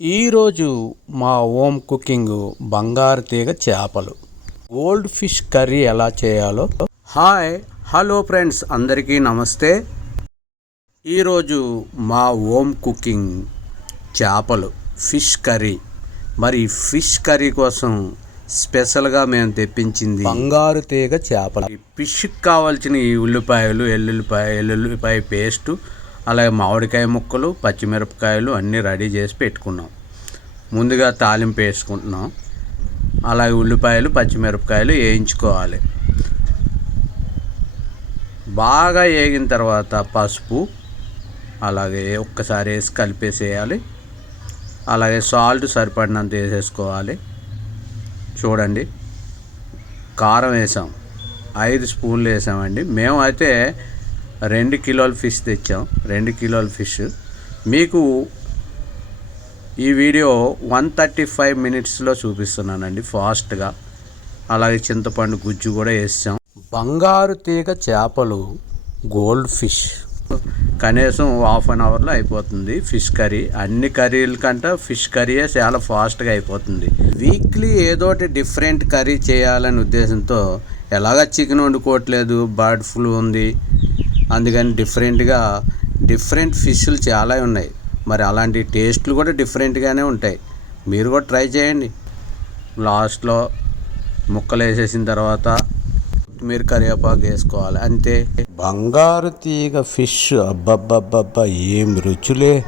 ఈరోజు మా home cooking బంగారు తీగ చేపలు. ఓల్డ్ ఫిష్ కర్రీ ఎలా చేయాలో? హాయ్ హలో ఫ్రెండ్స్ అందరికీ నమస్తే. ఈరోజు మా హోమ్ కుకింగ్ చేపలు ఫిష్ కర్రీ. మరి ఫిష్ కర్రీ కోసం స్పెషల్గా మేము తెప్పించింది బంగారు తీగ చేపలు. ఫిష్కి కావాల్సిన ఈ ఉల్లిపాయలు ఎల్లుల్లిపాయ ఎల్లుల్లిపాయ పేస్టు అలాగే మామిడికాయ ముక్కలు పచ్చిమిరపకాయలు అన్నీ రెడీ చేసి పెట్టుకున్నాం. ముందుగా తాలింపు వేసుకుంటున్నాం. అలాగే ఉల్లిపాయలు పచ్చిమిరపకాయలు వేయించుకోవాలి. బాగా వేగిన తర్వాత పసుపు అలాగే ఒక్కసారి వేసి కలిపేసేయాలి. అలాగే సాల్ట్ సరిపడినంత వేసేసుకోవాలి. చూడండి కారం వేసాం. ఐదు స్పూన్లు వేసామండి. మేము అయితే రెండు కిలోల ఫిష్ తెచ్చాం. రెండు కిలోల ఫిష్. మీకు ఈ వీడియో వన్ థర్టీ ఫైవ్ మినిట్స్లో చూపిస్తున్నానండి ఫాస్ట్గా. అలాగే చింతపండు గుజ్జు కూడా వేసాం. బంగారు తీగ చేపలు గోల్డ్ ఫిష్. కనీసం హాఫ్ అన్ అవర్లో అయిపోతుంది ఫిష్ కర్రీ. అన్ని కర్రీల కంటే ఫిష్ కర్రీయే చాలా ఫాస్ట్గా అయిపోతుంది. వీక్లీ ఏదోటి డిఫరెంట్ కర్రీ చేయాలనే ఉద్దేశంతో ఎలాగ చికెన్ వండుకోవట్లేదు బర్డ్ ఫ్లూ ఉంది అందుకని డిఫరెంట్గా డిఫరెంట్ ఫిష్లు చాలా ఉన్నాయి. మరి అలాంటి టేస్ట్లు కూడా డిఫరెంట్గానే ఉంటాయి. మీరు కూడా ట్రై చేయండి. లాస్ట్లో ముక్కలు వేసేసిన తర్వాత మీరు కరివేపాకు వేసుకోవాలి. అంతే. బంగారు తీగ ఫిష్ అబ్బబ్బబ్బబ్బా ఏం రుచులే.